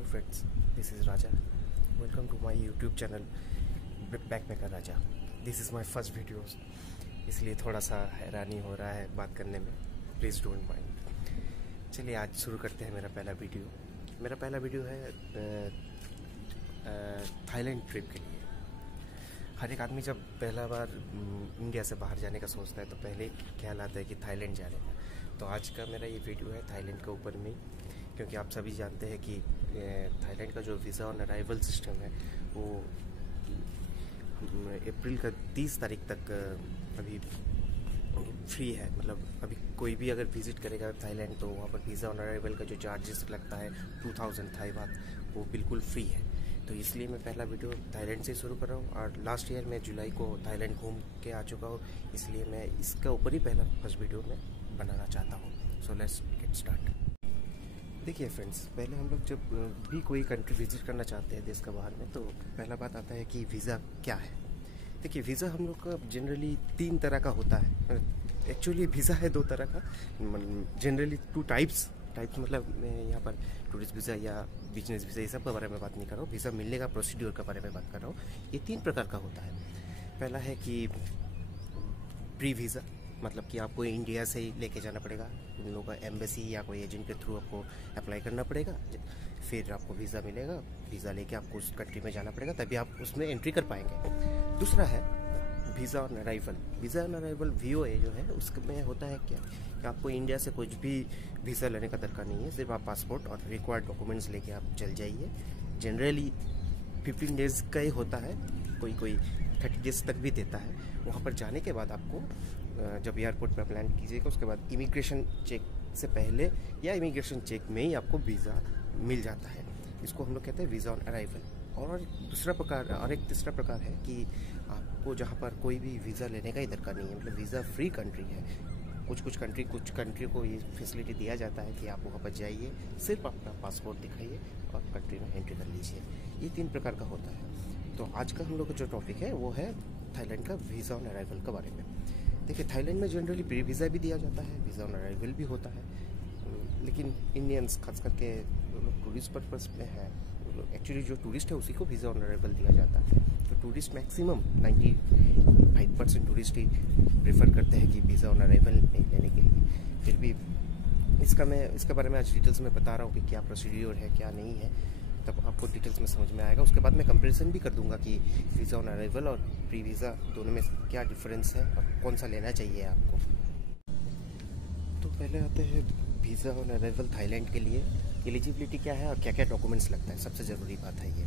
Hello friends, this is Raja. Welcome to my YouTube channel Backpacker Raja. This is my first video, इसलिए थोड़ा सा हैरानी हो रहा है बात करने में. Please don't mind. चलिए आज शुरू करते हैं मेरा पहला वीडियो है थाईलैंड ट्रिप के लिए. हर एक आदमी जब पहला बार इंडिया से बाहर जाने का सोचता है तो पहले ख्याल आता है कि थाईलैंड जाने का. तो आज का मेरा ये वीडियो है थाईलैंड के ऊपर में, क्योंकि आप सभी जानते हैं कि थाईलैंड का जो वीज़ा ऑन अराइवल सिस्टम है वो अप्रैल का 30 तारीख तक अभी फ्री है. मतलब अभी कोई भी अगर विज़िट करेगा थाईलैंड तो वहाँ पर वीज़ा ऑन अराइवल का जो चार्जेस लगता है 2000 थाई बात, वो बिल्कुल फ्री है. तो इसलिए मैं पहला वीडियो थाईलैंड से शुरू कर रहा हूँ. और लास्ट ईयर मैं जुलाई को थाईलैंड घूम के आ चुका हूँ, इसलिए मैं इसका ऊपर ही पहला फर्स्ट वीडियो में बनाना चाहता हूँ. So let's get start. देखिए फ्रेंड्स, पहले हम लोग जब भी कोई कंट्री विजिट करना चाहते हैं देश का बाहर में, तो पहला बात आता है कि वीज़ा क्या है. देखिए वीज़ा हम लोग का जनरली 3 तरह का होता है. एक्चुअली वीज़ा है 2 तरह का, जनरली 2 टाइप्स. मतलब मैं यहाँ पर टूरिस्ट वीज़ा या बिजनेस वीज़ा ये सब के बारे में बात नहीं कर रहा हूँ. वीज़ा मिलने का प्रोसीड्यूर के बारे में बात कर रहा हूँ. ये 3 प्रकार का होता है. पहला है कि प्री वीज़ा, मतलब कि आपको इंडिया से ही लेके जाना पड़ेगा. उन लोगों का एम्बेसी या कोई एजेंट के थ्रू आपको अप्लाई करना पड़ेगा. फिर आपको वीज़ा मिलेगा. वीज़ा लेके आपको उस कंट्री में जाना पड़ेगा, तभी आप उसमें एंट्री कर पाएंगे. दूसरा है visa on arrival. Visa on arrival VOA जो है उसमें होता है क्या कि आपको इंडिया से कुछ भी वीज़ा लेने का दरकार नहीं है. सिर्फ आप पासपोर्ट और रिक्वायर्ड डॉक्यूमेंट्स लेके आप चल जाइए. जनरली 15 डेज़ का ही होता है, कोई 30 डेज़ तक भी देता है. वहाँ पर जाने के बाद आपको जब एयरपोर्ट पर लैंड कीजिएगा, उसके बाद इमिग्रेशन चेक से पहले या इमिग्रेशन चेक में ही आपको वीज़ा मिल जाता है. इसको हम लोग कहते हैं वीज़ा ऑन अराइवल. और एक तीसरा प्रकार है कि आपको जहाँ पर कोई भी वीज़ा लेने का ही दरकार नहीं है, मतलब वीज़ा फ्री कंट्री है. कुछ कंट्री को ये फैसिलिटी दिया जाता है कि आप वहाँ पर जाइए, सिर्फ अपना पासपोर्ट दिखाइए और कंट्री में एंट्री कर लीजिए. ये 3 प्रकार का होता है. तो आज का हम लोग का जो टॉपिक है वो है थाईलैंड का वीज़ा ऑन अराइवल के बारे में. देखिए थाईलैंड में जनरली प्री वीज़ा भी दिया जाता है, वीज़ा ऑन अराइवल भी होता है. लेकिन इंडियंस खास करके लोग टूरिस्ट पर्पस में है. एक्चुअली जो टूरिस्ट है उसी को वीज़ा ऑन अराइवल दिया जाता है. तो टूरिस्ट मैक्सिमम 95% टूरिस्ट ही प्रेफर करते हैं कि वीज़ा ऑन अराइवल लेने के लिए. फिर भी इसके बारे में आज डिटेल्स में बता रहा हूँ कि क्या प्रोसीड्यूर है क्या नहीं है, तब आपको डिटेल्स में समझ में आएगा. उसके बाद मैं कंपैरिजन भी कर दूंगा कि वीज़ा ऑन अराइवल और प्री वीज़ा दोनों में क्या डिफरेंस है और कौन सा लेना चाहिए आपको. तो पहले आते हैं वीज़ा ऑन अराइवल थाईलैंड के लिए. एलिजिबिलिटी क्या है और क्या क्या डॉक्यूमेंट्स लगता है, सबसे ज़रूरी बात है ये.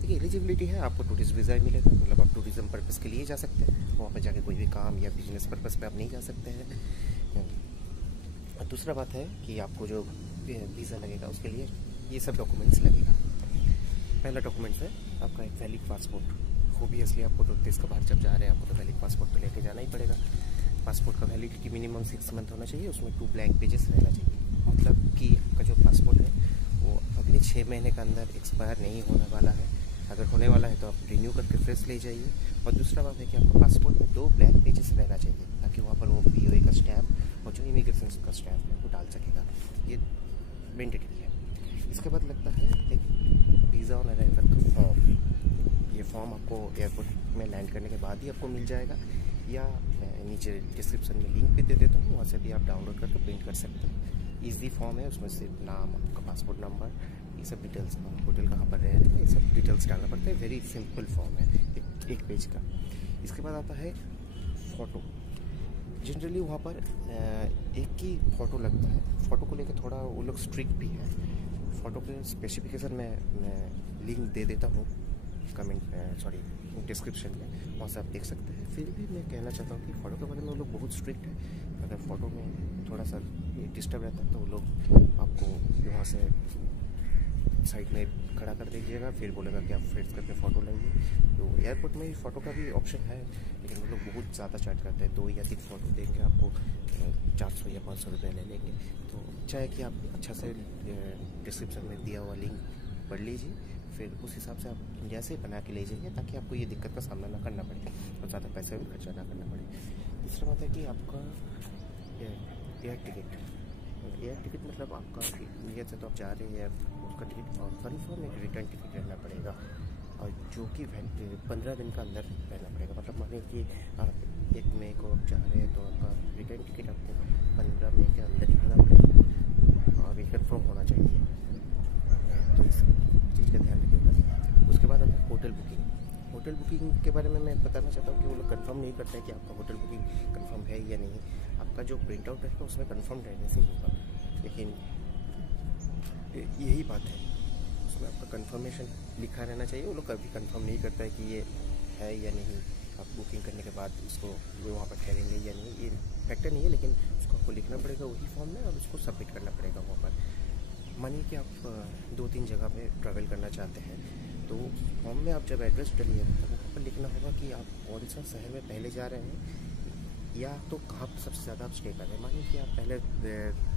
देखिए एलिजिबिलिटी है, आपको टूरिस्ट वीज़ा ही मिलेगा, मतलब आप टूरिज़्म पर्पज़ के लिए जा सकते हैं. वहाँ पर जाके कोई भी काम या बिजनेस पर्पज़ पे आप नहीं जा सकते हैं. और दूसरा बात है कि आपको जो वीज़ा लगेगा उसके लिए ये सब डॉक्यूमेंट्स लगेगा. पहला डॉक्यूमेंट्स है आपका एक वैलिड पासपोर्ट. ओबियसली आपको तो देश का बाहर जब जा रहे हैं आपको तो वैलिड पासपोर्ट तो लेके जाना ही पड़ेगा. पासपोर्ट का वैलिडिटी मिनिमम 6 मंथ होना चाहिए. उसमें 2 ब्लैंक पेजेस रहना चाहिए. मतलब कि आपका जो पासपोर्ट है वो अगले 6 महीने के अंदर एक्सपायर नहीं होने वाला है. अगर होने वाला है तो आप रिन्यू करके फ्रेश ले जाइए. और दूसरा बात है कि आपका पासपोर्ट में 2 ब्लैंक पेजेस रहना चाहिए, ताकि वहाँ पर वो VOA का स्टैम्प और जो इमिग्रेशन का स्टैम्प है वो डाल सकेगा. ये मैंडेटरी है. इसके बाद लगता है एक वीज़ा ऑन अराइवल का फॉर्म. ये फॉर्म आपको एयरपोर्ट में लैंड करने के बाद ही आपको मिल जाएगा, या मैं नीचे डिस्क्रिप्शन में लिंक भी दे देता हूँ, वहाँ से भी आप डाउनलोड करके प्रिंट कर सकते हैं. ईजी फॉर्म है, उसमें सिर्फ नाम, आपका पासपोर्ट नंबर, ये सब डिटेल्स, होटल कहाँ पर रह रहे हैं, ये सब डिटेल्स डालना पड़ता है. वेरी सिंपल फॉर्म है, एक पेज का. इसके बाद आता है फ़ोटो. जनरली वहाँ पर एक ही फ़ोटो लगता है. फ़ोटो को लेकर थोड़ा वो लोग स्ट्रिक्ट भी है. फ़ोटो के स्पेसिफिकेशन में मैं लिंक दे देता हूँ डिस्क्रिप्शन में, वहाँ से आप देख सकते हैं. फिर भी मैं कहना चाहता हूँ कि फ़ोटो के बारे में वो लोग बहुत स्ट्रिक्ट है. अगर फ़ोटो में थोड़ा सा डिस्टर्ब रहता है तो वो लोग आपको वहाँ से साइड में खड़ा कर दीजिएगा, फिर बोलेगा कि आप फ्रेश करके फ़ोटो लाइए. तो एयरपोर्ट में फ़ोटो का भी ऑप्शन है, लेकिन वो लोग बहुत ज़्यादा चार्ज करते हैं. 2 या 3 फ़ोटो देंगे आपको 400 या 500 रुपये ले लेंगे. तो अच्छा है कि आप अच्छा से डिस्क्रिप्शन में दिया हुआ लिंक पढ़ लीजिए, फिर उस हिसाब से आप इंडिया से बना के ले जाइए, ताकि आपको ये दिक्कत का सामना ना करना पड़े और ज़्यादा पैसा भी खर्चा ना करना पड़े. दूसरा बात है कि आपका एयर टिकट, एयर टिकट मतलब आपका इंडिया से तो आप जा रहे हैं, उसका टिकट और कन्फर्म एक रिटर्न टिकट रहना पड़ेगा, और जो कि 15 दिन का अंदर रहना पड़ेगा। मतलब मानिए कि आप 1 मई को आप जा रहे हैं तो आपका रिटर्न टिकट आपको 15 मई के अंदर ही खाना पड़ेगा और ये कन्फर्म होना चाहिए। तो इस चीज़ का ध्यान रखिएगा। उसके बाद आता है होटल बुकिंग। होटल बुकिंग के बारे में मैं बताना चाहता हूँ कि वो लोग कंफर्म नहीं करते हैं कि आपका होटल बुकिंग कंफर्म है या नहीं। आपका जो प्रिंट आउट रहेगा उसमें कंफर्म रहने से ही होगा, लेकिन यही बात है, उसमें आपका कंफर्मेशन लिखा रहना चाहिए। वो लोग कभी कंफर्म नहीं करता है कि ये है या नहीं। आप बुकिंग करने के बाद उसको वहाँ पर ठहरेंगे या नहीं, ये फैक्टर नहीं है, लेकिन उसको आपको लिखना पड़ेगा वही फॉर्म में और उसको सबमिट करना पड़ेगा वहाँ पर। मानिए कि आप 2-3 जगह पे ट्रैवल करना चाहते हैं, तो फॉर्म में आप जब एड्रेस डालिए तो वहाँ पर लिखना होगा कि आप कौन सा शहर में पहले जा रहे हैं या तो कहाँ पर सबसे ज़्यादा आप स्टे कर रहे हैं। मानिए कि आप पहले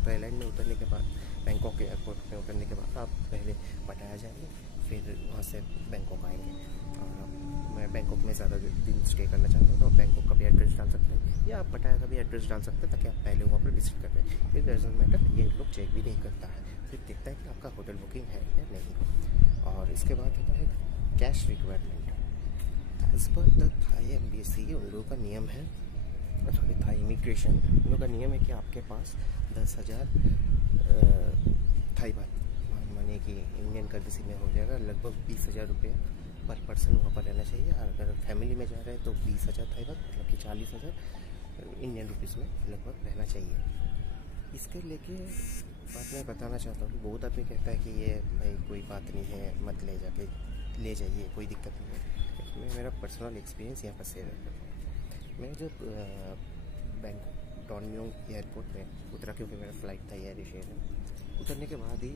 थाईलैंड में उतरने के बाद, बैंकॉक के एयरपोर्ट में उतरने के बाद आप पहले पटाया जाएंगे, फिर वहाँ से बैंकॉक आएंगे। और मैं बैंकॉक में ज़्यादा दिन स्टे करना चाहता हूँ तो आप बैंकॉक का भी एड्रेस डाल सकते हैं या आप पटाया का भी एड्रेस डाल सकते हैं, ताकि आप पहले वहाँ पर विजिट कर रहे हैं। फिर डजंट मैटर, ये लोग चेक भी नहीं करता है, फिर देखता है कि आपका होटल बुकिंग है या नहीं। और इसके बाद होता है cash requirement. As per the Thai embassy उन लोगों का नियम है, सॉरी थाई इमिग्रेशन, उन लोगों का नियम है कि आपके पास 10,000 थाई बात, मानिए कि इंडियन करेंसी में हो जाएगा लगभग 20,000 रुपये पर पर्सन वहाँ पर रहना चाहिए। और अगर फैमिली में जा रहे हैं तो 20,000 थाई बात, मतलब कि 40,000 इंडियन रुपीज़ में लगभग रहना चाहिए। इसके लेके बात मैं बताना चाहता हूँ कि बहुत आदमी कहता है कि ये भाई कोई बात नहीं है, मत ले जाइए, कोई दिक्कत नहीं है। मैं मेरा पर्सनल एक्सपीरियंस यहाँ पर शेयर करता हूँ। मैं जब बैंकॉक डॉनम्योंग एयरपोर्ट में उतरा, क्योंकि मेरा फ़्लाइट था एयर एशिया में, उतरने के बाद ही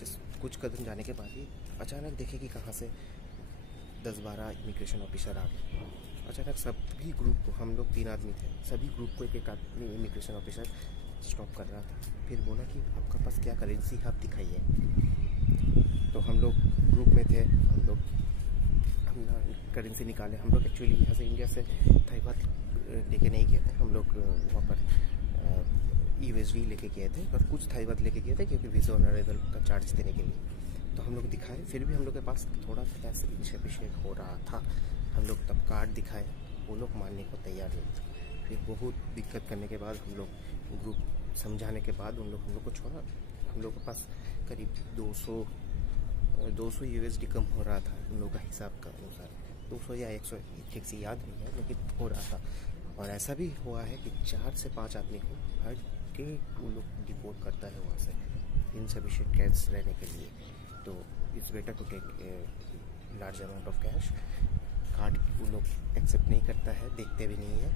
जस्ट कुछ कदम जाने के बाद ही अचानक देखे कि कहाँ से 10-12 इमिग्रेशन ऑफिसर आ गए। अचानक सभी ग्रुप को, हम लोग 3 आदमी थे, सभी ग्रुप को एक आदमी इमिग्रेशन ऑफिसर स्टॉप कर रहा था। फिर बोला कि आपका पास क्या करेंसी है, आप दिखाइए। तो हम लोग ग्रुप में थे, हम करेंसी निकाले। हम लोग एक्चुअली यहाँ से इंडिया से थाई बात लेके नहीं गए थे, हम लोग वहाँ पर USD लेके गए थे और कुछ थाई बात लेके गए थे, क्योंकि वीज़ा ऑन अराइवल का चार्ज देने के लिए। तो हम लोग दिखाए, फिर भी हम लोग के पास थोड़ा सा पैसे पीछे हो रहा था। हम लोग तब कार्ड दिखाए, वो लोग मानने को तैयार नहीं थे। फिर बहुत दिक्कत करने के बाद हम लोग ग्रुप समझाने के बाद हम लोग को छोड़ा। हम लोग के पास करीब 200 USD कम हो रहा था उन लोगों का हिसाब का अनुसार, 200 या 100 ठीक से याद नहीं है, लेकिन हो रहा था। और ऐसा भी हुआ है कि 4 से 5 आदमी को हर डे वो लोग डिपोर्ट करता है वहाँ से इनसफिशिएंट कैश रहने के लिए। तो it's better to take large amount of cash. Card वो लोग एक्सेप्ट नहीं करता है, देखते भी नहीं है।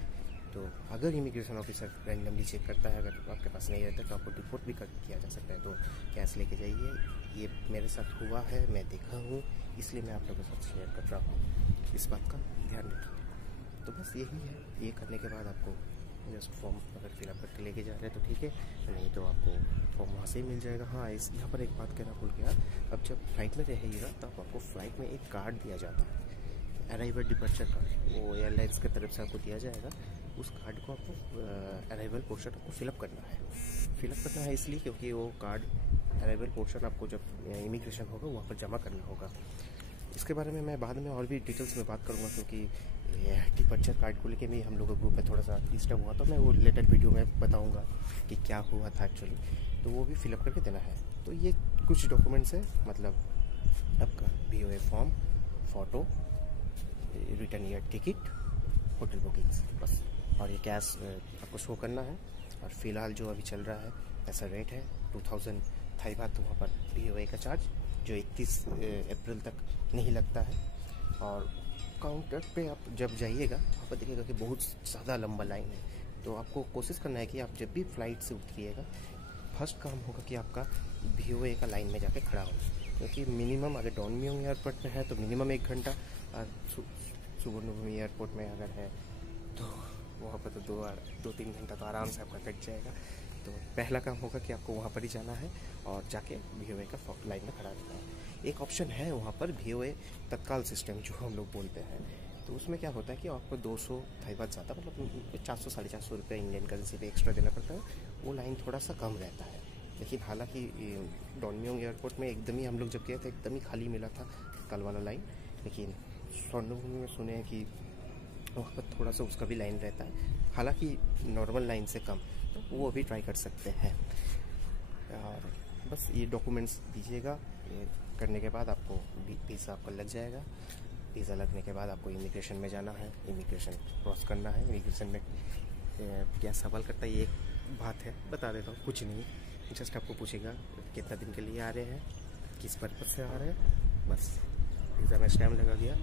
तो अगर इमिग्रेशन ऑफिसर रैंडमली चेक करता है, अगर आपके पास नहीं रहता तो आपको डिपोर्ट भी किया जा सकता है। तो कैश लेके जाइए, ये मेरे साथ हुआ है, मैं देखा हूँ, इसलिए मैं आप लोगों के साथ शेयर कर रहा हूँ। इस बात का ध्यान रखिए। तो बस यही है। ये करने के बाद आपको जस्ट फॉर्म अगर फिलअप करके लेके जा रहे हैं तो ठीक है, नहीं तो आपको फॉर्म वहाँ से ही मिल जाएगा। हाँ, यहाँ पर एक बात कहना भूल गया, अब जब फ्लाइट में रहिएगा तब आपको फ्लाइट में एक कार्ड दिया जाता है, अराइवल डिपर्चर कार्ड, वो एयरलाइंस की तरफ से आपको दिया जाएगा। उस कार्ड को आपको अराइवल पोर्शन आपको फिलअप करना है इसलिए क्योंकि वो कार्ड अराइवल पोर्शन आपको जब इमिग्रेशन होगा वहाँ पर जमा करना होगा। इसके बारे में मैं बाद में और भी डिटेल्स में बात करूँगा, क्योंकि डिपर्चर कार्ड को लेके भी हम लोग ग्रुप में थोड़ा सा डिस्टर्ब हुआ, तो मैं वो लेटर वीडियो में बताऊँगा कि क्या हुआ था एक्चुअली। तो वो भी फिलअप करके देना है। तो ये कुछ डॉक्यूमेंट्स है, मतलब आपका VOA form, photo, return air ticket, hotel bookings, बस। और ये कैश आपको शो करना है। और फ़िलहाल जो अभी चल रहा है ऐसा रेट है 2000 थाई बात वहाँ पर VOA का चार्ज, जो 31 अप्रैल तक नहीं लगता है। और काउंटर पे आप जब जाइएगा वहाँ पर देखिएगा कि बहुत ज़्यादा लंबा लाइन है। तो आपको कोशिश करना है कि आप जब भी फ्लाइट से उतरिएगा, फर्स्ट काम होगा कि आपका VOA का लाइन में जाके खड़ा हो, क्योंकि मिनिमम अगर डॉनम्योंग एयरपोर्ट में है तो मिनिमम 1 घंटा, और सुवर्णभूमि एयरपोर्ट में अगर है तो वहाँ पर तो 2-3 घंटा तो आराम से आपका कट जाएगा। तो पहला काम होगा कि आपको वहाँ पर ही जाना है और जाके VOA का लाइन में खड़ा रहना है। एक ऑप्शन है वहाँ पर VOA तत्काल सिस्टम जो हम लोग बोलते हैं, तो उसमें क्या होता है कि आपको 200 थाई बात ज़्यादा, मतलब 400-450 रुपये इंडियन करेंसी पे एक्स्ट्रा देना पड़ता है। वो लाइन थोड़ा सा कम रहता है, लेकिन हालांकि डोनम्योंग एयरपोर्ट में एकदम ही हम लोग जब गए थे एकदम ही खाली मिला था कल वाला लाइन, लेकिन स्वर्णभूमि में सुने हैं कि वहाँ पर थोड़ा सा उसका भी लाइन रहता है, हालांकि नॉर्मल लाइन से कम, तो वो भी ट्राई कर सकते हैं। और बस ये डॉक्यूमेंट्स दीजिएगा, ये करने के बाद आपको वीज़ा आपका लग जाएगा। वीज़ा लगने के बाद आपको इमिग्रेशन में जाना है, इमिग्रेशन क्रॉस करना है। इमिग्रेशन में क्या सवाल करता है, ये एक बात है, बता देता हूँ, कुछ नहीं, जस्ट आपको पूछेगा कितना दिन के लिए आ रहे हैं, किस पर्पज़ से आ रहे हैं, बस वीज़ा में स्टैम्प लगा दिया,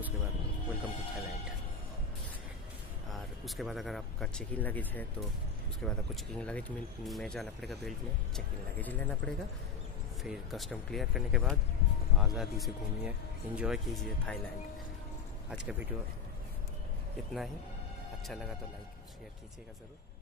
उसके बाद वेलकम टू थाईलैंड। और उसके बाद अगर आपका चेक इन लगेज है तो उसके बाद आपको चेकिंग लगेज में जाना पड़ेगा, बेल्ट में चेकिंग लगेज लेना पड़ेगा। फिर कस्टम क्लियर करने के बाद आज़ादी से घूमिए, एंजॉय कीजिए थाईलैंड। आज का वीडियो इतना ही, अच्छा लगा तो लाइक शेयर कीजिएगा ज़रूर।